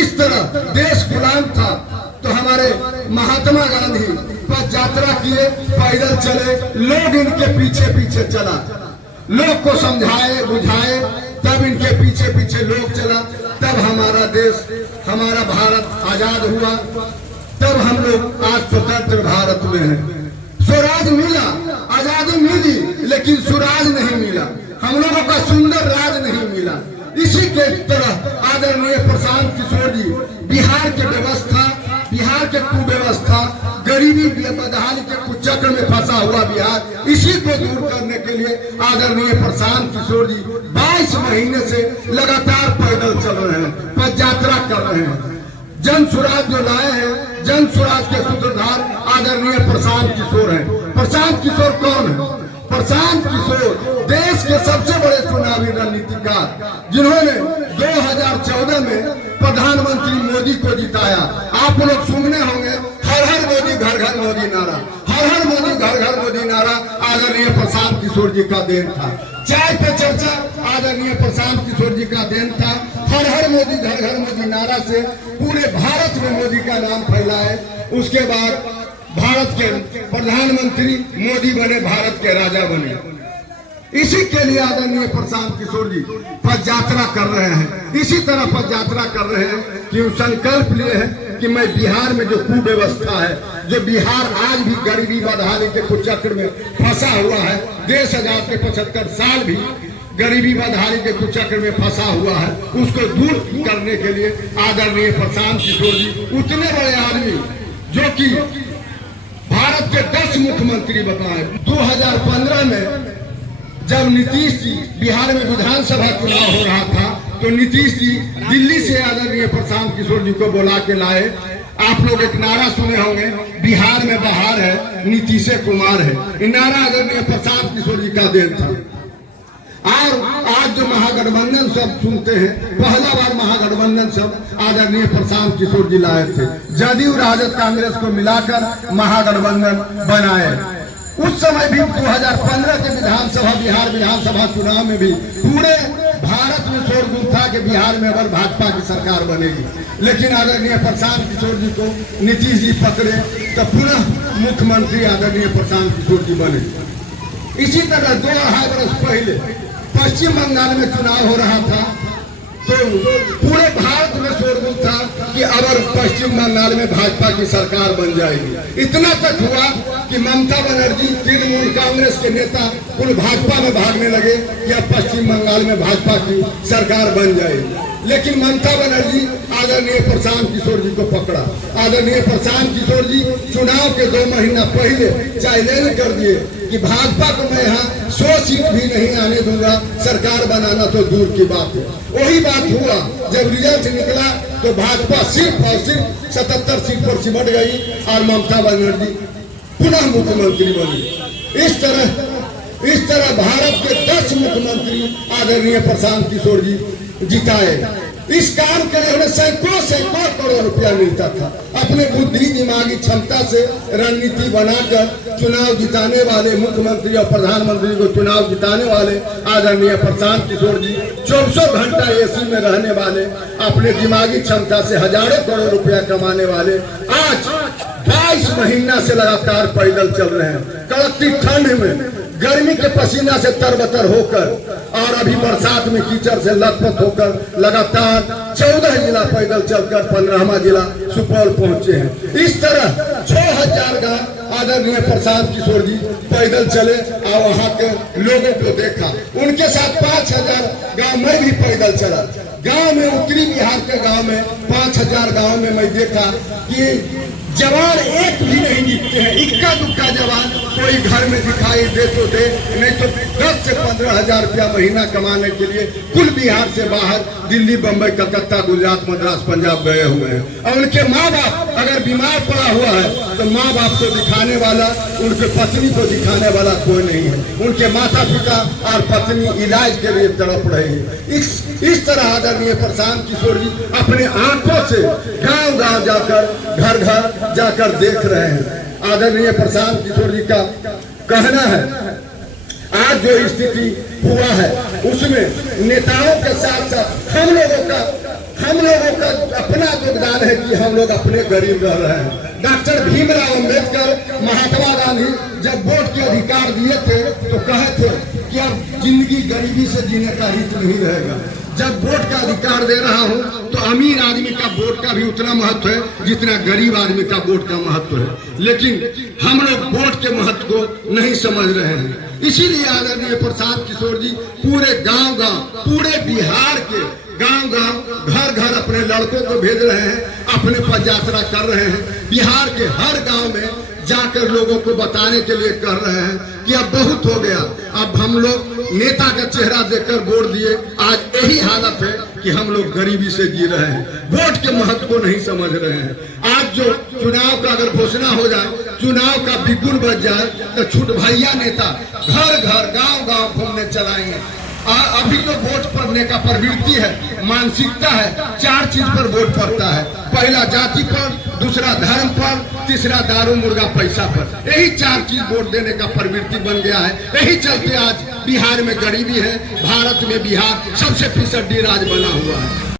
इस तरह देश गुलाम था तो हमारे महात्मा गांधी पद यात्रा किए, पैदल चले, लोग इनके पीछे पीछे चला, लोग को समझाए बुझाए, तब इनके पीछे पीछे लोग चला, तब हमारा देश, हमारा भारत आजाद हुआ। तब हम लोग आज स्वतंत्र भारत में हैं। स्वराज मिला, आजादी मिली, लेकिन सुराज नहीं मिला, हम लोगों का सुंदर राज नहीं मिला। इसी के तरह आदरणीय प्रशांत किशोर जी बिहार के व्यवस्था, बिहार के कुव्यवस्था, गरीबी बदहाली के कुचक्र में फंसा हुआ बिहार, इसी को दूर करने के लिए आदरणीय प्रशांत किशोर जी 22 महीने से लगातार पैदल चल रहे हैं, पद यात्रा कर रहे हैं। जन सुराज जो लाए हैं, जन सुराज के सूत्रधार आदरणीय प्रशांत किशोर हैं। प्रशांत किशोर कौन है? प्रशांत किशोर देश के सबसे बड़े चुनावी रणनीतिकार, जिन्होंने 2014 में प्रधानमंत्री मोदी को जिताया। आप लोग सुनने होंगे हर हर मोदी घर घर मोदी नारा, हर हर मोदी घर घर मोदी नारा आदरणीय प्रशांत किशोर जी का देन था। चाय पे चर्चा आदरणीय प्रशांत किशोर जी का देन था। हर हर मोदी घर घर मोदी नारा से पूरे भारत में मोदी का नाम फैला है। उसके बाद भारत के प्रधानमंत्री मोदी बने, भारत के राजा बने। इसी के लिए आदरणीय प्रशांत किशोर जी पद यात्रा कर रहे हैं। इसी तरह पद यात्रा कर रहे हैं कि संकल्प लिए हैं कि मैं बिहार में जो कुव्यवस्था है, जो बिहार आज भी गरीबी बदहाली के कुचक्र में फंसा हुआ है, देश आजाद के 75 साल भी गरीबी बदहाली के कुचक्र में फंसा हुआ है, उसको दूर करने के लिए आदरणीय प्रशांत किशोर जी उतने बड़े आदमी जो कि भारत के 10 मुख्यमंत्री बताए। 2015 में जब नीतीश जी बिहार में विधानसभा चुनाव हो रहा था तो नीतीश जी दिल्ली से आदरणीय प्रशांत किशोर जी को बुला के लाए। आप लोग एक नारा सुने होंगे, बिहार में बहार है, नीतीश कुमार है। ये नारा आदरणीय प्रशांत किशोर जी का देन था। और आज जो महागठबंधन सब सुनते हैं, पहला बार महागठबंधन सब आदरणीय प्रशांत किशोर जी लाए थे। जदयू राजद कांग्रेस को मिलाकर महागठबंधन बनाए। उस समय भी 2015 के विधानसभा, बिहार विधानसभा चुनाव में भी पूरे भारत में शोरगुल था कि बिहार में अगर भाजपा की सरकार बनेगी, लेकिन आदरणीय प्रशांत किशोर जी को नीतीश जी पकड़े तो पुनः मुख्यमंत्री आदरणीय प्रशांत किशोर जी बने। इसी तरह 2-2.5 वर्ष पहले पश्चिम बंगाल में चुनाव हो रहा था तो पूरे भारत में शोरगुल था कि अगर पश्चिम बंगाल में भाजपा की सरकार बन जाएगी। इतना तक हुआ कि ममता बनर्जी, तृणमूल कांग्रेस के नेता कुल भाजपा में भागने लगे कि अब पश्चिम बंगाल में भाजपा की सरकार बन जाएगी। लेकिन ममता बनर्जी आदरणीय प्रशांत किशोर जी को पकड़ा। आदरणीय प्रशांत किशोर जी चुनाव के 2 महीना पहले चैलेंज कर दिए कि भाजपा को मैं यहाँ 100 सीट भी नहीं आने दूंगा, सरकार बनाना तो दूर की बात है। वही बात हुआ, जब रिजल्ट निकला तो भाजपा सिर्फ और सिर्फ 77 सीट पर सिमट गई और ममता बनर्जी पुनः मुख्यमंत्री बनी। इस तरह भारत के 10 मुख्यमंत्री आदरणीय प्रशांत किशोर जी जिताए। इस काम के लिए हमें सैकड़ों करोड़ रुपया मिलता था। अपने बुद्धि, दिमागी क्षमता से रणनीति बनाकर चुनाव जिताने वाले मुख्यमंत्री और प्रधानमंत्री को चुनाव जिताने वाले आदरणीय प्रशांत किशोर जी 24 घंटा एसी में रहने वाले, अपने दिमागी क्षमता से हजारों करोड़ रुपया कमाने वाले आज 22 महीना से लगातार पैदल चल रहे हैं। कड़कती ठंड में, गर्मी के पसीना से तरबतर होकर और अभी बरसात में कीचड़ से लथपथ होकर लगातार 14 जिला पैदल चलकर 15वां जिला सुपौल पहुंचे हैं। इस तरह 6000 गांव आदरणीय प्रशांत किशोर जी पैदल चले और वहां के लोगों को देखा। उनके साथ 5000 गांव में भी पैदल चला। गांव में, उत्तरी बिहार के गांव में 5000 गांव में मैं देखा कि जवान एक भी नहीं दिखते हैं। इक्का दुक्का जवान कोई घर में दिखाई दे तो दे, नहीं तो 10 से 15 हजार रुपया महीना कमाने के लिए कुल बिहार से बाहर दिल्ली, बंबई, कलकत्ता, गुजरात, मद्रास, पंजाब गए हुए हैं। और उनके माँ बाप अगर बीमार पड़ा हुआ है तो माँ बाप को दिखाने वाला, उनके पत्नी को दिखाने वाला कोई नहीं है। उनके माता पिता और पत्नी इलाज के लिए तड़प रहे हैं। इस तरह आदरणीय प्रशांत किशोर जी अपने आंखों से गांव-गांव जाकर, घर घर जाकर देख रहे हैं। आदरणीय प्रशांत किशोर जी का कहना है आज जो स्थिति हुआ है उसमें नेताओं के साथ साथ हम लोगों का अपना योगदान है कि हम लोग अपने गरीब रह रहे हैं। डॉक्टर भीमराव अंबेडकर, महात्मा गांधी जब वोट के अधिकार दिए थे तो कहे थे कि अब जिंदगी गरीबी से जीने का हित नहीं रहेगा। जब वोट का अधिकार दे रहा हूं तो अमीर आदमी का वोट का भी उतना महत्व है जितना गरीब आदमी का वोट का महत्व है, लेकिन हम लोग वोट के महत्व को नहीं समझ रहे हैं। इसीलिए आदरणीय प्रसाद किशोर जी पूरे गांव पूरे बिहार के गांव घर अपने लड़कों को भेज रहे हैं, अपने पद यात्रा कर रहे हैं, बिहार के हर गांव में जाकर लोगों को बताने के लिए कर रहे हैं कि अब बहुत हो गया, अब हम लोग नेता का चेहरा देखकर वोट दिए। आज यही हालत है कि हम लोग गरीबी से जी रहे हैं, वोट के महत्व को नहीं समझ रहे हैं। आज जो चुनाव का अगर घोषणा हो जाए, चुनाव का बिगुल बच जाए तो छूट भैया नेता घर गांव घूमने चलाएंगे। अभी तो वोट पड़ने का प्रवृत्ति है, मानसिकता है, 4 चीज पर वोट पड़ता है। पहला जाति पर, दूसरा धर्म पर, तीसरा दारू मुर्गा पैसा पर। यही 4 चीज वोट देने का प्रवृत्ति बन गया है। यही चलते आज बिहार में गरीबी है। भारत में बिहार सबसे फिसड्डी राज्य बना हुआ है।